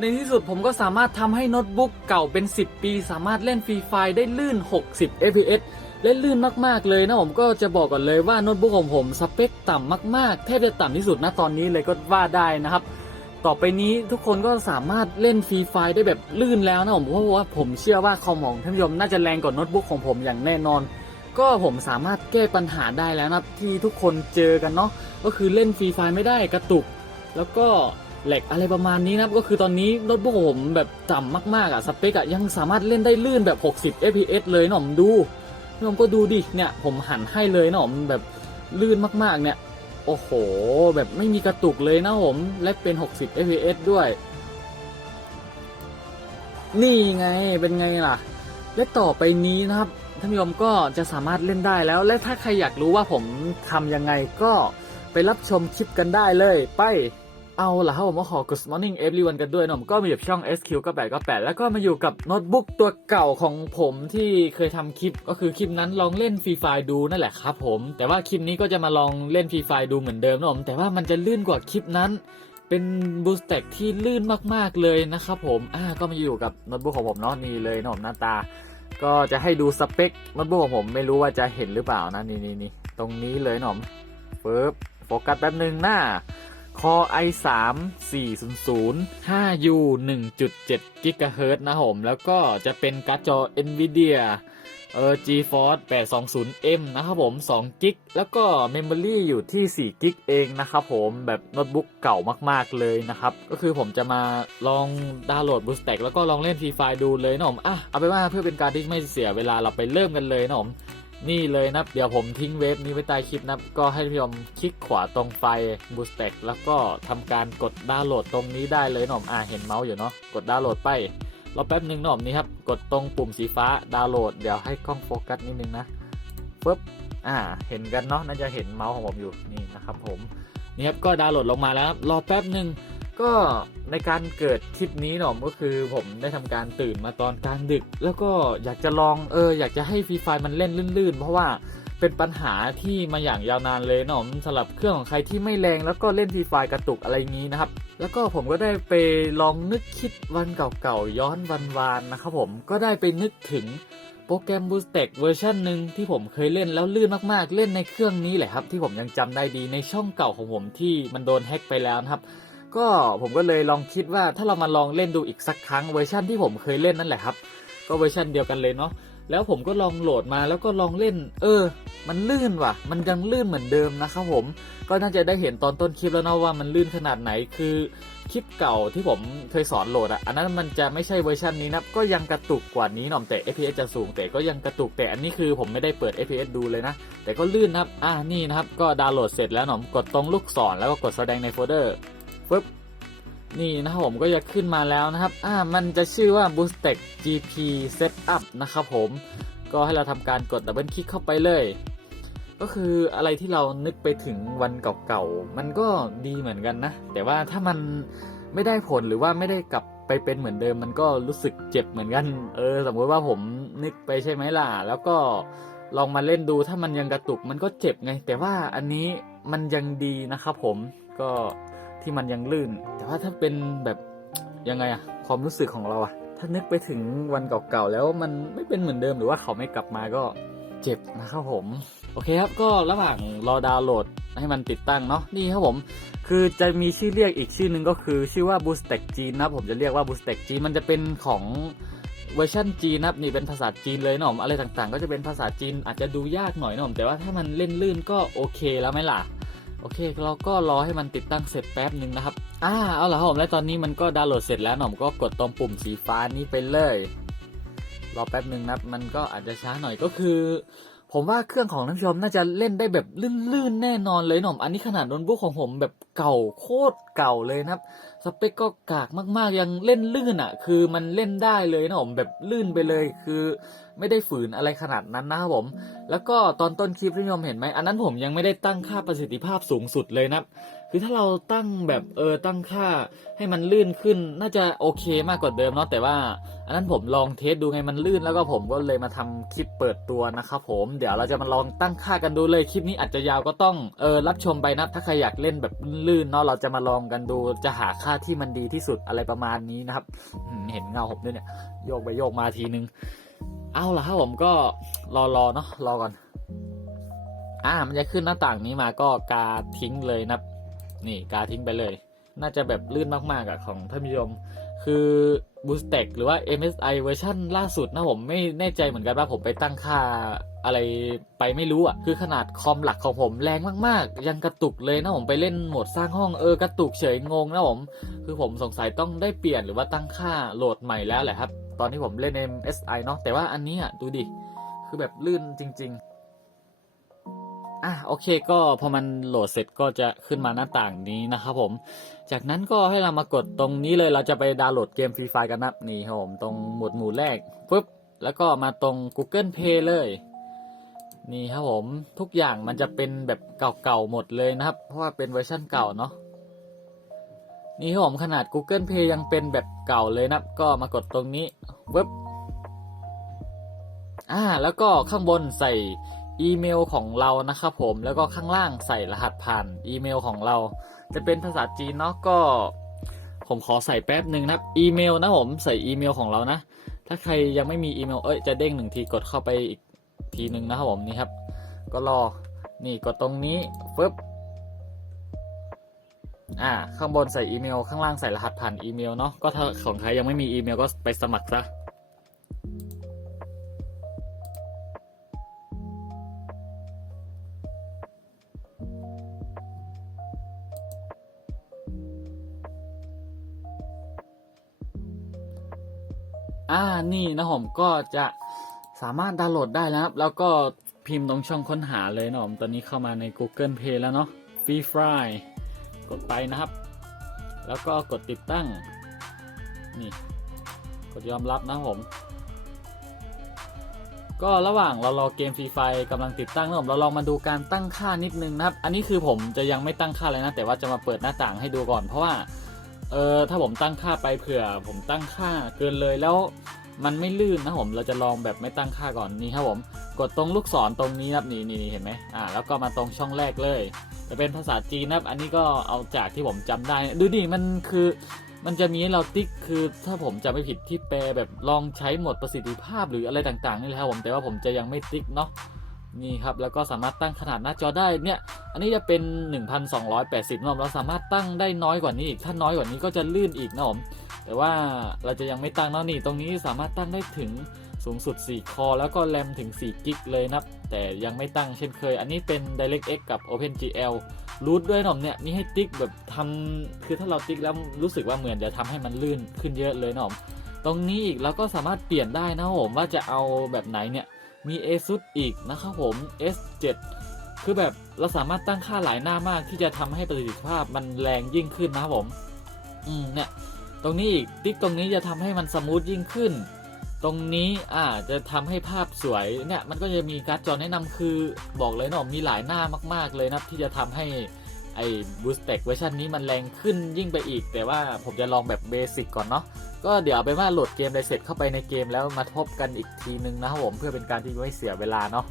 ในที่สุดผมก็สามารถทำให้โน้ตบุ๊กเก่าเป็น 10 ปี สามารถเล่นฟรีไฟได้ลื่น 60 fps เล่นลื่นมากๆเลยนะผมก็จะบอกก่อนเลยว่าโน้ตบุ๊กของผมสเปคต่ำมากๆแทบจะต่ำที่สุดนะตอนนี้เลยก็ว่าได้นะครับ ต่อไปนี้ทุกคนก็สามารถเล่นฟรีไฟได้แบบลื่นแล้วนะผมเพราะว่าผมเชื่อว่าคอมของท่านผู้ชมน่าจะแรงกว่าโน้ตบุ๊กของผมอย่างแน่นอนก็ผมสามารถแก้ปัญหาได้แล้วนะที่ทุกคนเจอกันเนาะก็คือเล่นฟรีไฟไม่ได้กระตุก แล้วก็ แหลกอะไรประมาณนี้นะครับ ก็คือตอนนี้โน้ตบุ๊กผมแบบต่ำมากๆอะสเปคอะยังสามารถเล่นได้ลื่นแบบ 60 fps เลยนะผมดูพี่ผมก็ดูดิเนี่ยผมหันให้เลยนะผมแบบลื่นมากๆเนี่ยโอ้โห แบบไม่มีกระตุกเลยนะผมและเป็น 60 fps ด้วย นี่ไงเป็นไงล่ะ และต่อไปนี้นะครับท่านผู้ชมก็จะสามารถเล่นได้แล้ว และถ้าใครอยากรู้ว่าผมทำยังไงก็ไปรับชมคลิปกันได้เลยไป เอาล่ะครับผมก็ขอ Good Morning Everyone กันด้วยนะผมก็มาอยู่ช่อง SQ ก็8ก็8แล้วก็มาอยู่กับโน้ตบุ๊กตัวเก่าของผมที่เคยทำคลิปก็คือคลิปนั้นลองเล่นฟรีไฟดูนั่นแหละครับผม แต่ว่าคลิปนี้ก็จะมาลองเล่นฟรีไฟดูเหมือนเดิมนะผมแต่ว่ามันจะลื่นกว่าคลิปนั้น เป็นบูสเต็กที่ลื่นมากๆเลยนะครับผมอ่าก็มาอยู่กับโน้ตบุ๊กของผมเนาะนี่เลยนะผมหน้าตา ก็จะให้ดูสเปคโน้ตบุ๊กของผมไม่รู้ว่าจะเห็นหรือเปล่านะนี่นี่นี่ตรงนี้เลยนะผมปึ๊บโฟกัสแป๊บหนึ่งหน้า Core i3 400 5U 1.7 GHz นะผมแล้วก็จะเป็นการ์ดจอ Nvidia เออ GeForce 820M นะครับผม2 g b แล้วก็ Memory อยู่ที่4 g b เองนะครับผมแบบโน้ตบุ๊กเก่ามากๆเลยนะครับ ก็คือผมจะมาลองดาวน์โหลด BooStack แล้วก็ลองเล่น Free Fire ดูเลยนะผมอะเอาไปว่าเพื่อเป็นการที่ไม่เสียเวลาเราไปเริ่มกันเลยนะผม นี่เลยนะเดี๋ยวผมทิ้งเว็บนี้ไว้ใต้คลิปนะก็ให้พี่ชมคลิกขวาตรงไฟบูสเต็กแล้วก็ทำการกดดาวน์โหลดตรงนี้ได้เลยหน่อมอ่าเห็นเมาส์อยู่เนาะกดดาวน์โหลดไปรอแป๊บหนึ่งหน่อมนี่ครับกดตรงปุ่มสีฟ้าดาวน์โหลดเดี๋ยวให้กล้องโฟกัสนิดนึงนะปึ๊บอ่าเห็นกันเนาะน่าจะเห็นเมาส์ของผมอยู่นี่นะครับผมนี่ครับก็ดาวน์โหลดลงมาแล้วครับรอแป๊บหนึ่ง ก็ในการเกิดคลิปนี้หนอมก็คือผมได้ทำการตื่นมาตอนกลางดึก แล้วก็อยากจะลองเอออยากจะให้ฟรีไฟมันเล่นลื่นๆ เพราะว่าเป็นปัญหาที่มาอย่างยาวนานเลยหนอมสำหรับเครื่องของใครที่ไม่แรงแล้วก็เล่นฟรีไฟกระตุกอะไรงนี้นะครับ แล้วก็ผมก็ได้ไปลองนึกคิดวันเก่าๆย้อนวันวานนะครับผมก็ได้ไปนึกถึงโปรแกรม Boost Tech เวอร์ชันหนึ่งที่ผมเคยเล่นแล้วลื่นมากๆ เล่นในเครื่องนี้แหละครับ ที่ผมยังจำได้ดีในช่องเก่าของผมที่มันโดนแฮ็กไปแล้วนะครับ ก็ผมก็เลยลองคิดว่าถ้าเรามาลองเล่นดูอีกสักครั้งเวอร์ชันที่ผมเคยเล่นนั่นแหละครับ ก็เวอร์ชันเดียวกันเลยเนาะแล้วผมก็ลองโหลดมาแล้วก็ลองเล่น เออ มันลื่นว่ะ มันยังลื่นเหมือนเดิมนะครับผม ก็น่าจะได้เห็นตอนต้นคลิปแล้วเนาะว่ามันลื่นขนาดไหน คือคลิปเก่าที่ผมเคยสอนโหลดอะอันนั้นมันจะไม่ใช่เวอร์ชันนี้นะ ก็ยังกระตุกกว่านี้หน่อมแต่ FPS จะสูงแต่ก็ยังกระตุกแต่อันนี้คือผมไม่ได้เปิด FPS ดูเลยนะ แต่ก็ลื่นนะครับ อ่านี่นะครับ ก็ดาวน์โหลดเสร็จแล้วหน่อม กดตรงลูกศรแล้วก็กดแสดงในโฟลเดอร์ ปึ๊บนี่นะครับผมก็จะขึ้นมาแล้วนะครับ อ่า มันจะชื่อว่า Boostek GP Setup นะครับผม ก็ให้เราทำการกดดับเบิลคลิกเข้าไปเลย ก็คืออะไรที่เรานึกไปถึงวันเก่าๆ มันก็ดีเหมือนกันนะ แต่ว่าถ้ามันไม่ได้ผลหรือว่าไม่ได้กลับไปเป็นเหมือนเดิม มันก็รู้สึกเจ็บเหมือนกัน เออ สมมติว่าผมนึกไปใช่ไหมล่ะ แล้วก็ลองมาเล่นดู ถ้ามันยังกระตุกมันก็เจ็บไง แต่ว่าอันนี้มันยังดีนะครับผม ก็ ที่มันยังลื่น แต่ว่าถ้าเป็นแบบยังไงอะความรู้สึกของเราอะถ้านึกไปถึงวันเก่าๆแล้วมันไม่เป็นเหมือนเดิมหรือว่าเขาไม่กลับมาก็เจ็บนะครับผม โอเคครับก็ระหว่างรอดาวน์โหลดให้มันติดตั้งเนาะนี่ครับผมคือจะมีชื่อเรียกอีกชื่อนึงก็คือชื่อว่า Boostek จีนนะผมจะเรียกว่า Boostek จีนมันจะเป็นของเวอร์ชันจีนนะครับนี่เป็นภาษาจีนเลยเนาะอะไรต่างๆ ก็จะเป็นภาษาจีนอาจจะดูยากหน่อยเนาะแต่ว่าถ้ามันเล่นลื่นก็โอเคแล้วไหมล่ะ อเคเราก็รอให้มันติดตั้งเสร็จแป๊บหนึ่งนะครับอ่าเอาละครับผมและตอนนี้มันก็ดาวน์โหลดเสร็จแล้วหน่อมก็กดตรงปุ่มสีฟ้านี้ไปเลยรอแป๊บหนึ่งนะมันก็อาจจะช้าหน่อยก็คือ ผมว่าเครื่องของท่านผู้ชมน่าจะเล่นได้แบบลื่นๆแน่นอนเลยหน่อมอันนี้ขนาดโน้ตบุ๊กของผมแบบเก่าโคตรเก่าเลยนะครับ สเปคก็กากมากๆยังเล่นลื่นอะ คือมันเล่นได้เลยนะผมแบบลื่นไปเลยคือ ไม่ได้ฝืนอะไรขนาดนั้นนะครับผม แล้วก็ตอนต้นคลิปที่ชมเห็นไหมอันนั้นผมยังไม่ได้ตั้งค่าประสิทธิภาพสูงสุดเลยนะคือถ้าเราตั้งแบบเออตั้งค่าให้มันลื่นขึ้นน่าจะโอเคมากกว่าเดิมเนาะแต่ว่า อันนั้นผมลองเทสดูไงมันลื่นแล้วก็ผมก็เลยมาทำคลิปเปิดตัวนะครับผมเดี๋ยวเราจะมาลองตั้งค่ากันดูเลยคลิปนี้อาจจะยาวก็ต้องเออรับชมไปนะถ้าใครอยากเล่นแบบลื่นๆเนาะเราจะมาลองกันดู จะหาค่าที่มันดีที่สุดอะไรประมาณนี้นะครับเห็นเงาผมด้วยเนี่ยโยกไปโยกมาทีนึง เอาล่ะครับผมก็รอรอเนาะรอก่อน อ่า มันจะขึ้นหน้าต่างนี้มาก็กาทิ้งเลยนะนี่กาทิ้งไปเลย น่าจะแบบลื่นมากๆอะของท่านผู้ชมคือ b o o s t e c หรือว่า MSI เวอร์ชันล่าสุดนะผมไม่แน่ใจเหมือนกันว่าผมไปตั้งค่าอะไรไปไม่รู้อะ คือขนาดคอมหลักของผมแรงมากๆ ยังกระตุกเลยนะผมไปเล่นโหมดสร้างห้องเออกระตุกเฉยงงนะผม คือผมสงสัยต้องได้เปลี่ยนหรือว่าตั้งค่าโหลดใหม่แล้วแหละครับ ตอนที่ผมเล่น MSI เนาะแต่ว่าอันนี้อะดูดิ คือแบบลื่นจริง ๆ อะโอเคก็พอมันโหลดเสร็จก็จะขึ้นมาหน้าต่างนี้นะครับผม จากนั้นก็ให้เรามากดตรงนี้เลยเราจะไปดาวน์โหลดเกมฟรีไฟกันนะนี่ครับผมตรงหมวดหมู่แรกปุ๊บแล้วก็มาตรง Google Play เลยนี่ครับผมทุกอย่างมันจะเป็นแบบเก่าๆหมดเลยนะครับ เพราะว่าเป็นเวอร์ชั่นเก่าเนาะ นี่ผมขนาด Google Play ยังเป็นแบบเก่าเลยนะก็มากดตรงนี้ปุ๊บอ่าแล้วก็ข้างบนใส่อีเมลของเรานะครับผมแล้วก็ข้างล่างใส่รหัสผ่านอีเมลของเรา จะเป็นภาษาจีนเนาะก็ผมขอใส่แป๊บหนึ่งนะครับอีเมลนะผมใส่อีเมลของเรานะ ถ้าใครยังไม่มีอีเมลเอ้ยจะเด้งหนึ่งทีกดเข้าไปอีกทีหนึ่งนะครับผมนี่ครับ ก็รอนี่กดตรงนี้ปึ๊บ อ่า ข้างบนใส่อีเมล ข้างล่างใส่รหัสผ่านอีเมลเนาะ ก็ถ้าของใครยังไม่มีอีเมลก็ไปสมัครซะ อ่า นี่นะผมก็จะสามารถดาวน์โหลดได้แล้วครับแล้วก็พิมพ์ตรงช่องค้นหาเลยนะผมตอนนี้เข้ามาใน Google Play แล้วเนาะ Free Fry กดไปนะครับ แล้วก็กดติดตั้ง นี่ กดยอมรับนะผม ก็ระหว่างเรารอเกมฟรีไฟกำลังติดตั้งนะผมเราลองมาดูการตั้งค่านิดนึงนะครับ อันนี้คือผมจะยังไม่ตั้งค่าเลยนะ แต่ว่าจะมาเปิดหน้าต่างให้ดูก่อน เพราะว่า เออถ้าผมตั้งค่าไปเผื่อ ผมตั้งค่าเกินเลยแล้วมันไม่ลื่นนะผม เราจะลองแบบไม่ตั้งค่าก่อนนี่ครับผม กดตรงลูกศรตรงนี้ครับนี่นี่เห็นไหมอ่า แล้วก็มาตรงช่องแรกเลย จะเป็นภาษาจีนนะครับ อันนี้ก็เอาจากที่ผมจำได้ ดูดิมันคือมันจะมีเราติ๊กคือถ้าผมจะไม่ผิดที่แปลแบบลองใช้หมดประสิทธิภาพหรืออะไรต่างๆนี่แหละครับผมแต่ว่าผมจะยังไม่ติ๊กเนาะนี่ครับแล้วก็สามารถตั้งขนาดหน้าจอได้เนี่ยอันนี้จะเป็น 1,280นะผมเราสามารถตั้งได้น้อยกว่านี้อีกถ้าน้อยกว่านี้ก็จะลื่นอีกนะผมแต่ว่าเราจะยังไม่ตั้งเนาะนี่ตรงนี้สามารถตั้งได้ถึง สูงสุด 4 คอแล้วก็แรมถึง 4 กิกเลยนะแต่ยังไม่ตั้งเช่นเคย อันนี้เป็น DirectX กับ OpenGL รูทด้วยนะผมเนี่ยมีให้ติ๊กแบบทำคือถ้าเราติ๊กแล้วรู้สึกว่าเหมือนจะทำให้มันลื่นขึ้นเยอะเลยนะผมตรงนี้อีกเราก็สามารถเปลี่ยนได้นะผมว่าจะเอาแบบไหนเนี่ยมี ASUS อีกนะครับผม S7 คือแบบเราสามารถตั้งค่าหลายหน้ามากที่จะทำให้ประสิทธิภาพมันแรงยิ่งขึ้นนะครับผม อืมเนี่ยตรงนี้อีกติ๊กตรงนี้จะทำให้มันสมูทยิ่งขึ้น ตรงนี้อ่าจะทำให้ภาพสวยเนี่ยมันก็จะมีการ์ดจอแนะนำคือบอกเลยเนาะมีหลายหน้ามากๆเลยนะที่จะทำให้ไอ้บูสเต็กเวอร์ชันนี้มันแรงขึ้นยิ่งไปอีก แต่ว่าผมจะลองแบบเบสิกก่อนเนาะก็เดี๋ยวไปว่าโหลดเกมไดเสร็จเข้าไปในเกมแล้วมาทบกันอีกทีนึงนะครับผมเพื่อเป็นการที่ไม่เสียเวลาเนาะ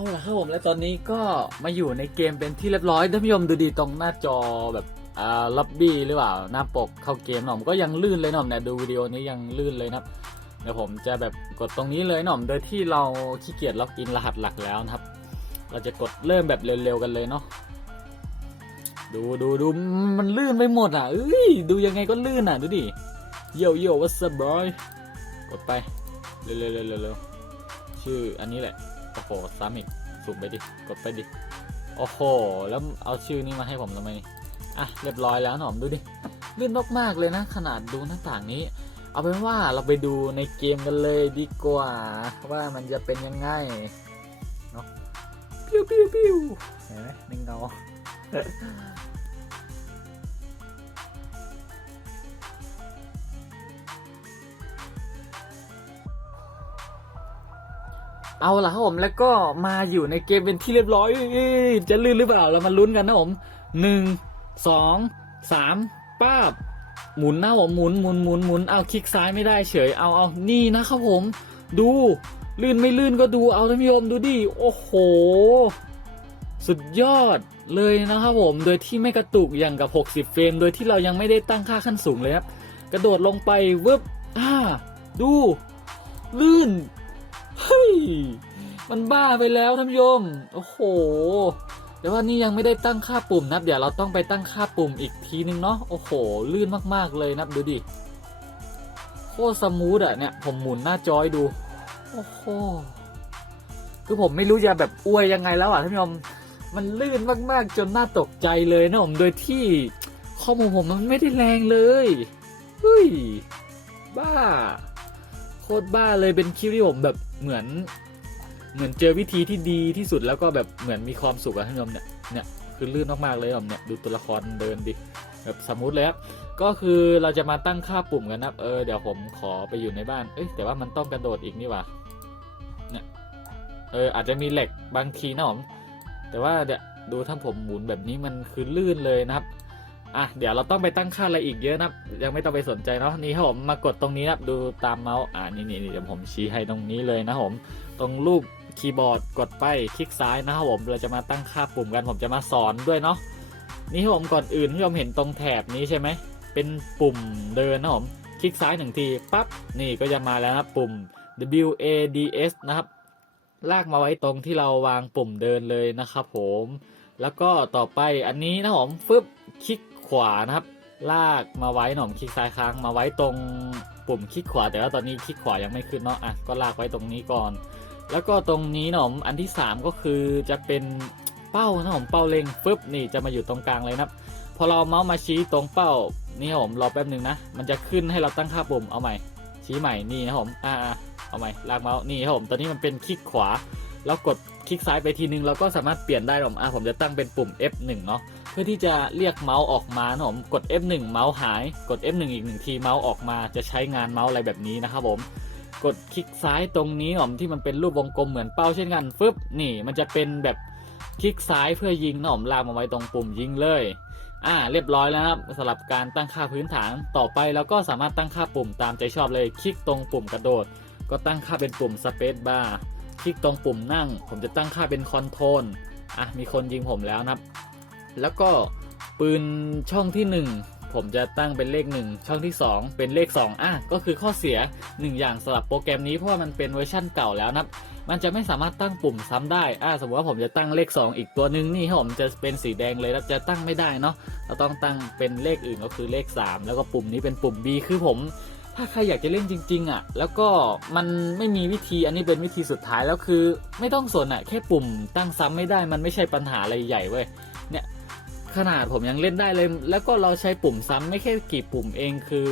เอาละครับผมและตอนนี้ก็มาอยู่ในเกมเป็นที่เรียบร้อยท่านผู้ชมดูดีตรงหน้าจอแบบอ่าล็อบบี้หรือเปล่าหน้าปกเข้าเกมหน่อมก็ยังลื่นเลยหน่อมเนี่ยดูวิดีโอนี้ยังลื่นเลยนะครับเดี๋ยวผมจะแบบกดตรงนี้เลยหน่อมโดยที่เราขี้เกียจล็อกอินรหัสหลักแล้วนะครับ เราจะกดเริ่มแบบเร็วๆกันเลยเนาะดูดูดูมันลื่นไปหมดอะเอ้ยดูยังไงก็ลื่นอะดูดิโยโย่วัสบอยกดไปเร็วๆเร็วๆชื่ออันนี้แหละ โอ้โหซ้ำอีกสุ่มไปดิ กดไปดิ โอ้โห แล้วเอาชื่อนี้มาให้ผมทำไมนี่อะ เรียบร้อยแล้วหนอมดูดิลื่นมากๆเลยนะ ขนาดดูหน้าต่างนี้ เอาเป็นว่าเราไปดูในเกมกันเลยดีกว่า ว่ามันจะเป็นยังไงเนาะปิ้ปิ้วปิ้วปิ้วเห็นไหมในเงา เอาละครับผมแล้วก็มาอยู่ในเกมเป็นที่เรียบร้อยจะลื่นหรือเปล่าเรามาลุ้นกันนะผมหนึ่งสองสามป้าบหมุนนะผมหมุนหมุนหมุนหมุนเอาคลิกซ้ายไม่ได้เฉยเอาเอานี่นะครับผม ดูลื่นไม่ลื่นก็ดูเอาท่านผู้ชมดูดิโอ้โห สุดยอดเลยนะครับผมโดยที่ไม่กระตุกอย่างกับ 60 เฟรม โดยที่เรายังไม่ได้ตั้งค่าขั้นสูงเลยครับกระโดดลงไปวึบอ่าดู ลื่น เฮ้ย มันบ้าไปแล้วท่านผู้ชมโอ้โหแต่ว่านี่ยังไม่ได้ตั้งค่าปุ่มนับเดี๋ยวเราต้องไปตั้งค่าปุ่มอีกทีนึงเนาะโอ้โห ลื่นมากๆเลยนับดูดิโคตรสมูทอะเนี่ยผมหมุนหน้าจอยดู โอ้โหคือผมไม่รู้จะแบบอวยยังไงแล้วอะท่านผู้ชมมันลื่นมากๆ จนน่าตกใจเลยนะผมโดยที่ข้อมูลผมมันไม่ได้แรงเลยเฮ้ยบ้า ตรบ้าเลยเป็นคลิปที่ผมแบบเหมือน เหมือนเจอวิธีที่ดีที่สุดแล้วก็แบบเหมือนมีความสุขอะท่านผู้ชมเนี่ยเนี่ยคือลื่นมากๆเลยผมเนี่ยดูตัวละครเดินดิแบบสมูทเลยครับก็คือเราจะมาตั้งค่าปุ่มกันนะครับเออเดี๋ยวผมขอไปอยู่ในบ้านเอ้ยแต่ว่ามันต้องกระโดดอีกนี่ว่าเนี่ยเอออาจจะมีเหล็กบางทีนะผมแต่ว่าเดี๋ยวดูถ้าผมหมุนแบบนี้มันคือลื่นเลยนะครับ อะเดี๋ยวเราต้องไปตั้งค่าอะไรอีกเยอะนะยังไม่ต้องไปสนใจเนาะนี่ครับผมมากดตรงนี้นะดูตามเมาส์อ่านี่นี่เดี๋ยวผมชี้ให้ตรงนี้เลยนะครับผมตรงรูปคีย์บอร์ดกดไปคลิกซ้ายนะครับผมเราจะมาตั้งค่าปุ่มกันผมจะมาสอนด้วยเนาะนี่ครับผมก่อนอื่นที่ผมเห็นตรงแถบนี้ใช่ไหมเป็นปุ่มเดินนะครับผมคลิกซ้ายหนึ่งทีปั๊บนี่ก็จะมาแล้วนะปุ่ม W A D S นะครับลากมาไว้ตรงที่เราวางปุ่มเดินเลยนะครับผม แล้วก็ต่อไปอันนี้นะผมฟึบคลิก ขวานะครับ ลากมาไว้หน่อมคลิกซ้ายค้างมาไว้ตรงปุ่มคลิกขวา แต่ว่าตอนนี้คลิกขวายังไม่ขึ้นเนาะอะก็ลากไว้ตรงนี้ก่อน แล้วก็ตรงนี้หน่อมอันที่ 3 ก็คือจะเป็นเป้านะผมเป้าเล็งฟึบนี่จะมาอยู่ตรงกลางเลยนะครับพอเราเมาส์มาชี้ตรงเป้านี่ครับผมรอแป๊บหนึ่งนะมันจะขึ้นให้เราตั้งค่าปุ่มเอาใหม่ ชี้ใหม่นี่นะครับผมอ่าเอาใหม่ลากเมาส์นี่ครับผมตอนนี้มันเป็นคลิกขวา แล้วกดคลิกซ้ายไปทีนึงเราก็สามารถเปลี่ยนได้หรออะผมจะตั้งเป็นปุ่ม F1 เนาะ เพื่อที่จะเรียกเมาส์ออกมานะผมกด F1 เมาส์หาย กด F1 อีกหนึ่งทีเมาส์ออกมา จะใช้งานเมาส์อะไรแบบนี้นะครับผม กดคลิกซ้ายตรงนี้หนอมที่มันเป็นรูปวงกลมเหมือนเป้าเช่นกันฟึบนี่มันจะเป็นแบบคลิกซ้ายเพื่อยิงหนอมลากมาไว้ตรงปุ่มยิงเลยอ่าเรียบร้อยแล้วนะครับสำหรับการตั้งค่าพื้นฐานต่อไปเราก็สามารถตั้งค่าปุ่มตามใจชอบเลย คลิกตรงปุ่มกระโดด ก็ตั้งค่าเป็นปุ่ม Space Bar คลิกตรงปุ่มนั่ง ผมจะตั้งค่าเป็นคอนโทรลอะมีคนยิงผมแล้วนะครับ แล้วก็ปืนช่องที่ 1 ผมจะตั้งเป็นเลข 1 ช่องที่ 2 เป็นเลข 2 อะ ก็คือข้อเสีย 1 อย่างสำหรับโปรแกรมนี้เพราะว่ามันเป็นเวอร์ชั่นเก่าแล้วนะมันจะไม่สามารถตั้งปุ่มซ้ำได้ อ่า สมมติว่าผมจะตั้งเลข 2 อีกตัวหนึ่งนี่ผมจะเป็นสีแดงเลยแล้วจะตั้งไม่ได้เนาะ เราต้องตั้งเป็นเลขอื่นก็คือเลข 3 แล้วก็ปุ่มนี้เป็นปุ่ม B คือผม ถ้าใครอยากจะเล่นจริง ๆอะ แล้วก็มันไม่มีวิธี อันนี้เป็นวิธีสุดท้ายแล้วคือ ไม่ต้องสนอะ แค่ปุ่มตั้งซ้ำไม่ได้ มันไม่ใช่ปัญหาอะไรใหญ่เว้ย เนี่ย ขนาดผมยังเล่นได้เลย แล้วก็เราใช้ปุ่มซ้ำไม่แค่กี่ปุ่มเองคือ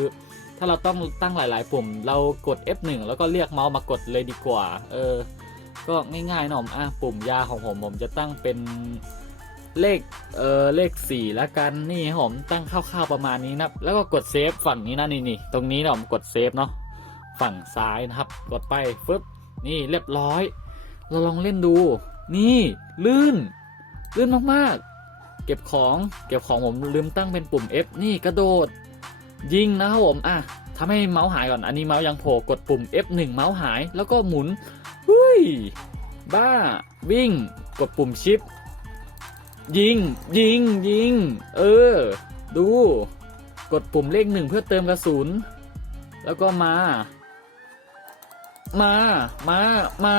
ถ้าเราต้องตั้งหลาย ๆ ปุ่ม เรากด F1 แล้วก็เรียกเมาส์มากดเลยดีกว่า เออ ก็ง่ายๆหน่อมอะปุ่มยาของผมผมจะตั้งเป็นเลข เออเลขสี่แล้วกันนี่ครับผมตั้งคร่าวๆประมาณนี้นะแล้วก็กดเซฟฝั่งนี้นะนี่นี่ตรงนี้นะผมกดเซฟเนาะฝั่งซ้ายนะครับ กดไปฟึบนี่เรียบร้อย เราลองเล่นดู นี่ลื่น ลื่นมากๆ เก็บของ เก็บของผมลืมตั้งเป็นปุ่ม F นี่กระโดด ยิงนะครับผมอะทำให้เมาส์หายก่อน อันนี้เมาส์ยังโผล่กดปุ่ม F1 เมาส์หาย แล้วก็หมุนหุ้ย บ้า วิ่ง กดปุ่มชิป ยิง ยิง ยิง เออ ดู กดปุ่มเลขหนึ่งเพื่อเติมกระสุน แล้วก็มา มา มา มา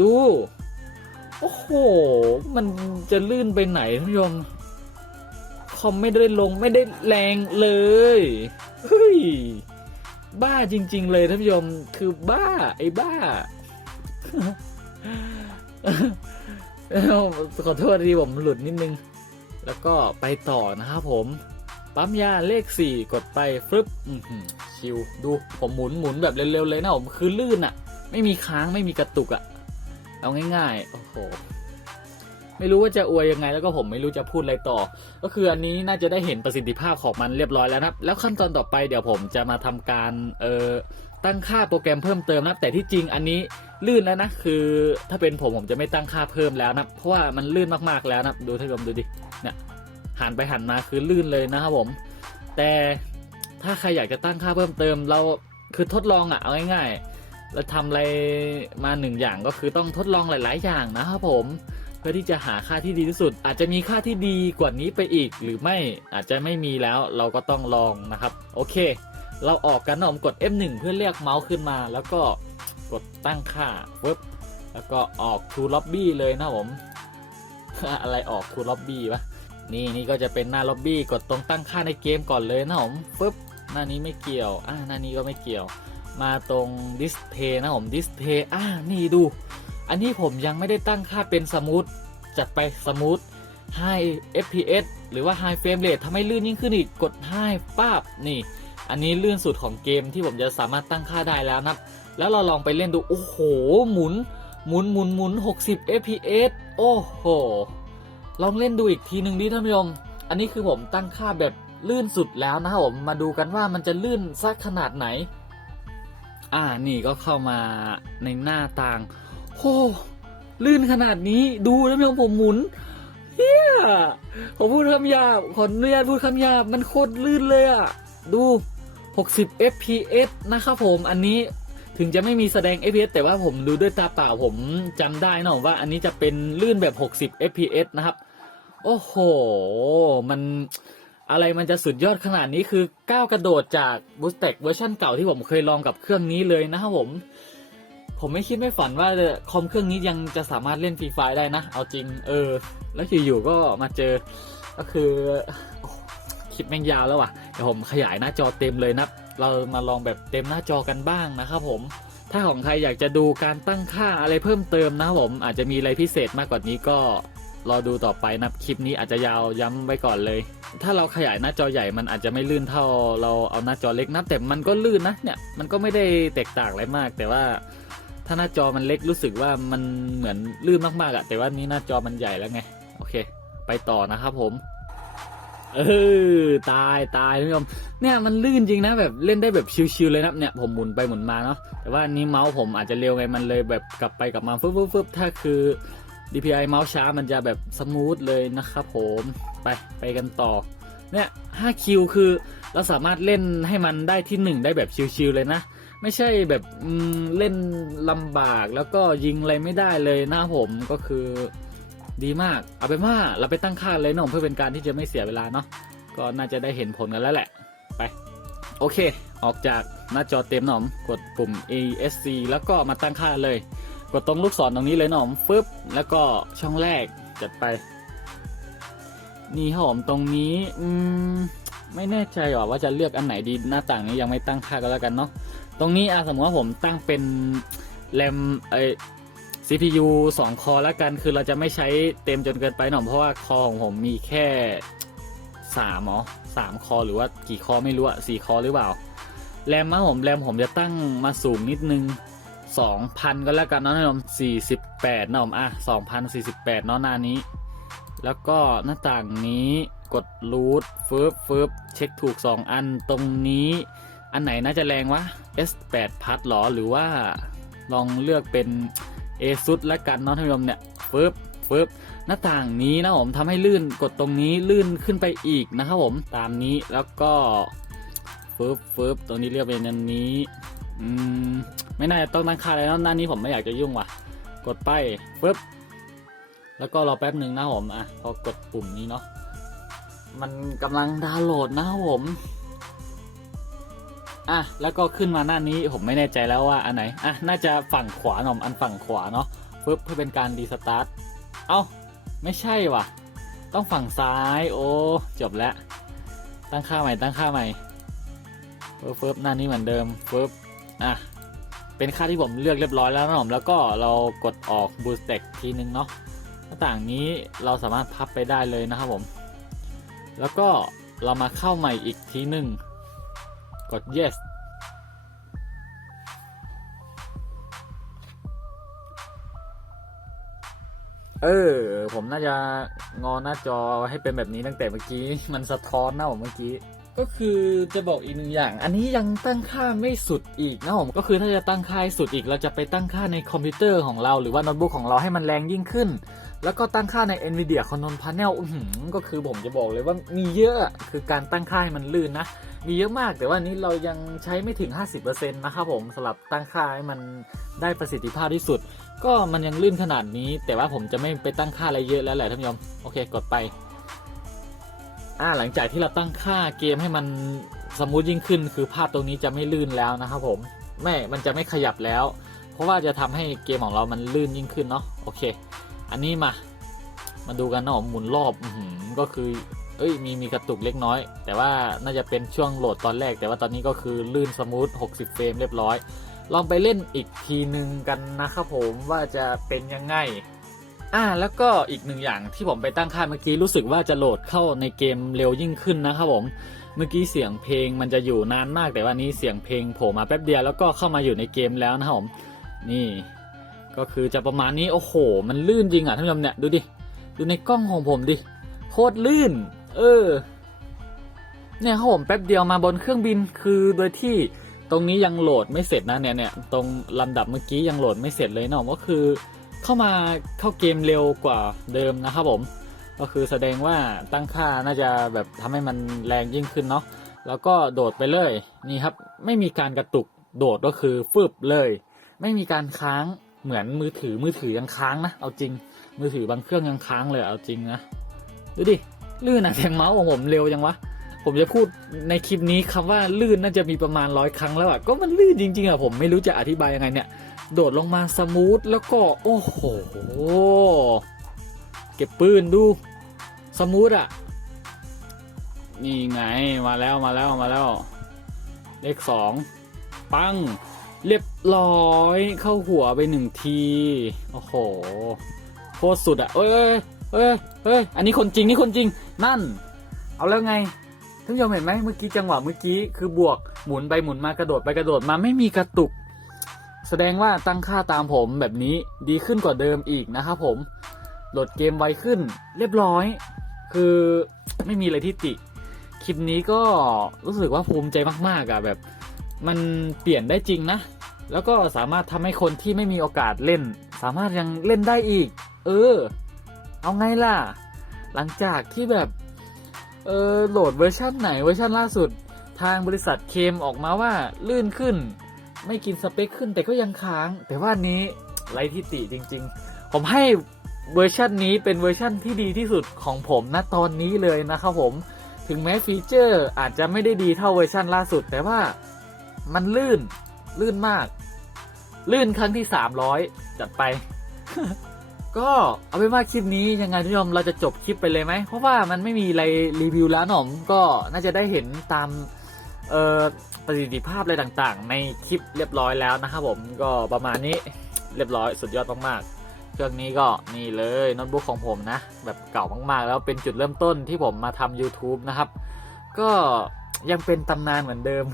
ดู โอ้โห มันจะลื่นไปไหนท่านผู้ชมคอมไม่ได้ลงไม่ได้แรงเลยเฮ้ยบ้าจริง ๆ เลยท่านผู้ชมคือบ้า ไอ้บ้าขอโทษทีผมหลุดนิดนึง แล้วก็ไปต่อนะครับผม ปั๊มยาเลข4กดไปฟึบชิวดูผมหมุนหมุนแบบเร็วๆเลยนะผมคือลื่นอะ่ะ ไม่มีค้างไม่มีกระตุกอะ่ะ เอาง่ายๆ โอ้โห ไม่รู้ว่าจะอวยยังไงแล้วก็ผมไม่รู้จะพูดอะไรต่อ ก็คืออันนี้น่าจะได้เห็นประสิทธิภาพของมันเรียบร้อยแล้วนะครับ แล้วขั้นตอนต่อไปเดี๋ยวผมจะมาทำการเอ่อตั้งค่าโปรแกรมเพิ่มเติมนะแต่ที่จริงอันนี้ลื่นแล้วนะคือถ้าเป็นผมผมจะไม่ตั้งค่าเพิ่มแล้วนะเพราะว่ามันลื่นมากๆแล้วนะดูท่านผู้ชมดูดิเนี่ยหันไปหันมาคือลื่นเลยนะครับผม แต่ถ้าใครอยากจะตั้งค่าเพิ่มเติมเราคือทดลองอะเอาง่ายๆ เราทำอะไรมาหนึ่งอย่างก็คือต้องทดลองหลาย ๆ อย่างนะครับผม เพื่อที่จะหาค่าที่ดีที่สุด อาจจะมีค่าที่ดีกว่านี้ไปอีก หรือไม่อาจจะไม่มีแล้วเราก็ต้องลองนะครับ โอเค เราออกกันนะผมกด F1 เพื่อเรียกเมาส์ขึ้นมา แล้วก็กดตั้งค่าปึ๊บแล้วก็ออก to lobby เลยนะผม อะไรออก to lobby วะนี่นี่ก็จะเป็นหน้า lobby กดตรงตั้งค่าในเกมก่อนเลยนะผมปึ๊บหน้านี้ไม่เกี่ยวอ่าหน้านี้ก็ไม่เกี่ยว มาตรง display นะผม display อ่านี่ดู อันนี้ผมยังไม่ได้ตั้งค่าเป็นสมูทจัดไปสมูท High FPS หรือว่า High Frame Rate ทำให้ลื่นยิ่งขึ้นอีกกด High ป้าบนี่ อันนี้ลื่นสุดของเกมที่ผมจะสามารถตั้งค่าได้แล้วนะแล้วเราลองไปเล่นดู โอ้โห หมุน หมุนหมุนหมุน60 fps โอ้โห ลองเล่นดูอีกทีหนึ่งดิท่านผู้ชม อันนี้คือผมตั้งค่าแบบลื่นสุดแล้วนะครับผม มาดูกันว่ามันจะลื่นสักขนาดไหน อ่านี่ก็เข้ามาในหน้าต่างโหลื่นขนาดนี้ดูท่านผู้ชมผมหมุนเฮียผมพูดคำหยาบขออนุญาตพูดคำหยาบมันโคตรลื่นเลยอะดู 60 fps นะครับผมอันนี้ถึงจะไม่มีแสดง fps แต่ว่าผมดูด้วยตาเปล่าผมจำได้นะว่าอันนี้จะเป็นลื่นแบบ 60 fps นะครับ โอ้โห มัน อะไรมันจะสุดยอดขนาดนี้คือก้าวกระโดดจาก b o o s t e c เวอร์ชันเก่าที่ผมเคยลองกับเครื่องนี้เลยนะครับผม ผมไม่คิดไม่ฝันว่าคอมเครื่องนี้ยังจะสามารถเล่นฟรีไฟได้นะ เอาจริง เออ แล้วอยู่ๆก็มาเจอก็คือคลิปแม่งยาวแล้วว่ะเดี๋ยวผมขยายหน้าจอเต็มเลยนะเรามาลองแบบเต็มหน้าจอกันบ้างนะครับผม ถ้าของใครอยากจะดูการตั้งค่าอะไรเพิ่มเติมนะครับผมอาจจะมีอะไรพิเศษมากกว่านี้ก็ รอดูต่อไปนะคลิปนี้อาจจะยาวย้ำไว้ก่อนเลย ถ้าเราขยายหน้าจอใหญ่มันอาจจะไม่ลื่นเท่าเราเอาหน้าจอเล็กนะแต่มันก็ลื่นนะเนี่ยมันก็ไม่ได้แตกต่างอะไรมาก แต่ว่าถ้าหน้าจอมันเล็กรู้สึกว่ามันเหมือนลื่นมากๆอะแต่ว่านี้หน้าจอมันใหญ่แล้วไงโอเค ไปต่อนะครับผมเออตายตายท่านผู้ชมเนี่ยมันลื่นจริงนะแบบเล่นได้แบบชิวๆเลยนะเนี่ยผมหมุนไปหมุนมาเนาะแต่ว่านนี้เมาส์ผมอาจจะเร็วไงมันเลยแบบกลับไปกลับมาฟึบฟึบฟึบถ้าคือ DPI เมาส์ช้ามันจะแบบสมูทเลยนะครับผมไปไปกันต่อ เนี่ย 5 คิวคือเราสามารถเล่นให้มันได้ที่หนึ่งได้แบบชิวๆเลยนะ ไม่ใช่แบบเล่นลำบากแล้วก็ยิงอะไรไม่ได้เลยนะผมก็คือดีมาก เอาเป็นว่าเราไปตั้งค่าเลยนะผมเพื่อเป็นการที่จะไม่เสียเวลาเนาะก็น่าจะได้เห็นผลกันแล้วแหละ ไป โอเค ออกจากหน้าจอเต็มหนอมกดปุ่ม ESC แล้วก็มาตั้งค่าเลย กดตรงลูกศรตรงนี้เลยหนอมฟึบแล้วก็ช่องแรกจัดไป นี่ครับผมตรงนี้อืมไม่แน่ใจหรอว่าจะเลือกอันไหนดีหน้าต่างนี้ยังไม่ตั้งค่าก็แล้วกันเนาะตรงนี้อะสมมติว่าผมตั้งเป็นแรมเออ CPU 2 คอแล้วกันคือเราจะไม่ใช้เต็มจนเกินไปหน่อยเพราะว่าคอของผมมีแค่3หรอสามคอหรือว่ากี่คอไม่รู้อะสี่คอหรือเปล่าแรมนะผมแรมผมจะตั้งมาสูงนิดนึง 2,000 ก็แล้วกันเนาะนม48นะผมอะ2,048เนาะหน้านี้ แล้วก็หน้าต่างนี้กดรูทฟึบฟึบเช็คถูก 2 อันตรงนี้ อันไหนน่าจะแรงวะ S8 พัดหรอหรือว่าลองเลือกเป็น ASUS แล้วกันเนาะท่านผู้ชมเนี่ยฟึบฟึบหน้าต่างนี้นะผมทำให้ลื่นกดตรงนี้ลื่นขึ้นไปอีกนะครับผมตามนี้แล้วก็ฟึบฟึบตรงนี้เลือกเป็นอันนี้อืม ไม่น่าจะต้องตั้งค่าอะไรเนาะหน้านี้ผมไม่อยากจะยุ่งว่ะ กดไปฟึบแล้วก็รอแป๊บหนึ่งนะผมอะพอกดปุ่มนี้เนาะมันกำลังดาวน์โหลดนะผมอะแล้วก็ขึ้นมาหน้านี้ผมไม่แน่ใจแล้วว่าอันไหนอะน่าจะฝั่งขวาหน่อมอันฝั่งขวาเนาะปึ๊บเพื่อเป็นการรีสตาร์ทเอ้าไม่ใช่ว่ะ ต้องฝั่งซ้ายโอ้จบแล้ว ตั้งค่าใหม่ตั้งค่าใหม่ปึ๊บปึ๊บหน้านี้เหมือนเดิมปึ๊บอะ เป็นค่าที่ผมเลือกเรียบร้อยแล้วนะผมแล้วก็เรากดออกบูสเต็กทีนึงเนาะหน้าต่างนี้เราสามารถพับไปได้เลยนะครับผม แล้วก็เรามาเข้าใหม่อีกทีหนึ่งกด yes เออ ผมน่าจะงอหน้าจอให้เป็นแบบนี้ตั้งแต่เมื่อกี้ มันสะท้อนนะผมเมื่อกี้ ก็คือจะบอกอีกหนึ่งอย่าง อันนี้ยังตั้งค่าไม่สุดอีกนะผมก็คือถ้าจะตั้งค่าสุดอีก เราจะไปตั้งค่าในคอมพิวเตอร์ของเราหรือว่าโน้ตบุ๊กของเราให้มันแรงยิ่งขึ้น แล้วก็ตั้งค่าใน NVIDIA Control Panel อื้อหือก็คือผมจะบอกเลยว่ามีเยอะอะคือการตั้งค่าให้มันลื่นนะ มีเยอะมากแต่ว่านี้เรายังใช้ไม่ถึง 50%นะครับผมสำหรับตั้งค่าให้มันได้ประสิทธิภาพที่สุด ก็มันยังลื่นขนาดนี้ แต่ว่าผมจะไม่ไปตั้งค่าอะไรเยอะแล้วแหละท่านผู้ชมโอเค กดไป อ่าหลังจากที่เราตั้งค่าเกมให้มันสมูทยิ่งขึ้น คือภาพตรงนี้จะไม่ลื่นแล้วนะครับผมไม่ มันจะไม่ขยับแล้ว เพราะว่าจะทำให้เกมของเรามันลื่นยิ่งขึ้นเนาะโอเค อันนี้มา มาดูกันนะหมุนรอบอก็คือ เอ้ยมีมีกระตุกเล็กน้อย แต่ว่าน่าจะเป็นช่วงโหลดตอนแรก แต่ว่าตอนนี้ก็คือลื่นสมูท60 เฟรมเรียบร้อย ลองไปเล่นอีกทีหนึ่งกันนะครับผมว่าจะเป็นยังไง อ่าแล้วก็อีกหนึ่งอย่างที่ผมไปตั้งค่าเมื่อกี้รู้สึกว่าจะโหลดเข้าในเกมเร็วยิ่งขึ้นนะครับผมเมื่อกี้เสียงเพลงมันจะอยู่นานมากแต่ว่านี้เสียงเพลงโผล่มาแป๊บเดียวแล้วก็เข้ามาอยู่ในเกมแล้วนะครับผมนี่ ก็คือจะประมาณนี้โอ้โห มันลื่นจริงอะท่านผู้ชมเนี่ยดูดิดูในกล้องของผมดิโคตรลื่น เออ เนี่ยครับผมแป๊บเดียวมาบนเครื่องบินคือโดยที่ตรงนี้ยังโหลดไม่เสร็จนะเนี่ยเนี่ยตรงลำดับเมื่อกี้ยังโหลดไม่เสร็จเลยเนาะก็คือ เข้ามาเข้าเกมเร็วกว่าเดิมนะครับผม ก็คือแสดงว่าตั้งค่าน่าจะแบบทำให้มันแรงยิ่งขึ้นเนาะแล้วก็โดดไปเลยนี่ครับ ไม่มีการกระตุกโดดก็คือฟึบเลย ไม่มีการค้างเหมือนมือถือมือถือยังค้างนะเอาจริง มือถือบางเครื่องยังค้างเลยเอาจริงนะดูดิลื่นอะแทงเมาส์ของผมเร็วจังวะผมจะพูดในคลิปนี้คำว่าลื่นน่าจะมีประมาณร้อยครั้งแล้วอะก็มันลื่นจริงๆอะผมไม่รู้จะอธิบายยังไงเนี่ย โดดลงมาสมูทแล้วก็โอ้โห เก็บปืนดูสมูทอะนี่ไงมาแล้วมาแล้วมาแล้ว เลขสองปัง เรียบร้อยเข้าหัวไปหนึ่งที โอ้โหโคตรสุดอะเอ้ยเอ้ยเอ้ยเอ้ยอันนี้คนจริงนี่คนจริงนั่น เอาแล้วไงท่านผู้ชมเห็นไหมเมื่อกี้จังหวะเมื่อกี้คือบวกหมุนไปหมุนมากระโดดไปกระโดดมาไม่มีกระตุก แสดงว่าตั้งค่าตามผมแบบนี้ดีขึ้นกว่าเดิมอีกนะครับผม โหลดเกมไวขึ้นเรียบร้อย คือไม่มีอะไรที่ติ คลิปนี้ก็รู้สึกว่าภูมิใจมากๆอะแบบ มันเปลี่ยนได้จริงนะ แล้วก็สามารถทำให้คนที่ไม่มีโอกาสเล่น สามารถยังเล่นได้อีก เออ เอาไงล่ะ หลังจากที่แบบ เออโหลดเวอร์ชันไหนเวอร์ชันล่าสุด ทางบริษัทเคมออกมาว่าลื่นขึ้น ไม่กินสเปคขึ้นแต่ก็ยังค้าง แต่ว่านี้ไรที่ติจริง ๆ ผมให้เวอร์ชันนี้เป็นเวอร์ชันที่ดีที่สุดของผมณตอนนี้เลยนะครับผมถึงแม้ฟีเจอร์อาจจะไม่ได้ดีเท่าเวอร์ชันล่าสุด แต่ว่ามันลื่นลื่นมาก ลื่นครั้งที่ 300 จัดไป ก็เอาเป็นว่าคลิปนี้ยังไงทุกท่านเราจะจบคลิปไปเลยไหม เพราะว่ามันไม่มีอะไรรีวิวแล้วหนอมก็น่าจะได้เห็นตามเอ่อ ประสิทธิภาพอะไรต่างๆ ในคลิปเรียบร้อยแล้วนะครับผมก็ประมาณนี้เรียบร้อยสุดยอดมากๆ เครื่องนี้ก็นี่เลยโน้ตบุ๊กของผมนะ แบบเก่ามากๆ แล้วเป็นจุดเริ่มต้นที่ผมมาทำ YouTube นะครับ ก็ยังเป็นตำนานเหมือนเดิม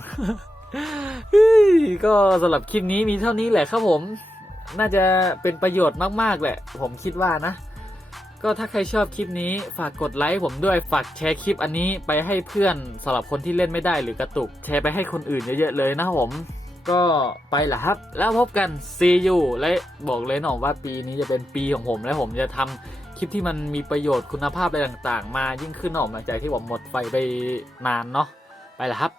ก็สำหรับคลิปนี้มีเท่านี้แหละครับผม น่าจะเป็นประโยชน์มากๆแหละ ผมคิดว่านะ ก็ถ้าใครชอบคลิปนี้ฝากกดไลค์ผมด้วยฝากแชร์คลิปอันนี้ไปให้เพื่อนสำหรับคนที่เล่นไม่ได้หรือกระตุก แชร์ไปให้คนอื่นเยอะๆเลยนะผม ก็ไปละครับ แล้วพบกัน see you และบอกเลยหน่อยว่าปีนี้จะเป็นปีของผมและผมจะทำคลิปที่มันมีประโยชน์คุณภาพอะไรต่างๆ มายิ่งขึ้นหน่อยหลังจากที่ผมหมดไฟไปนานเนาะไปละครับ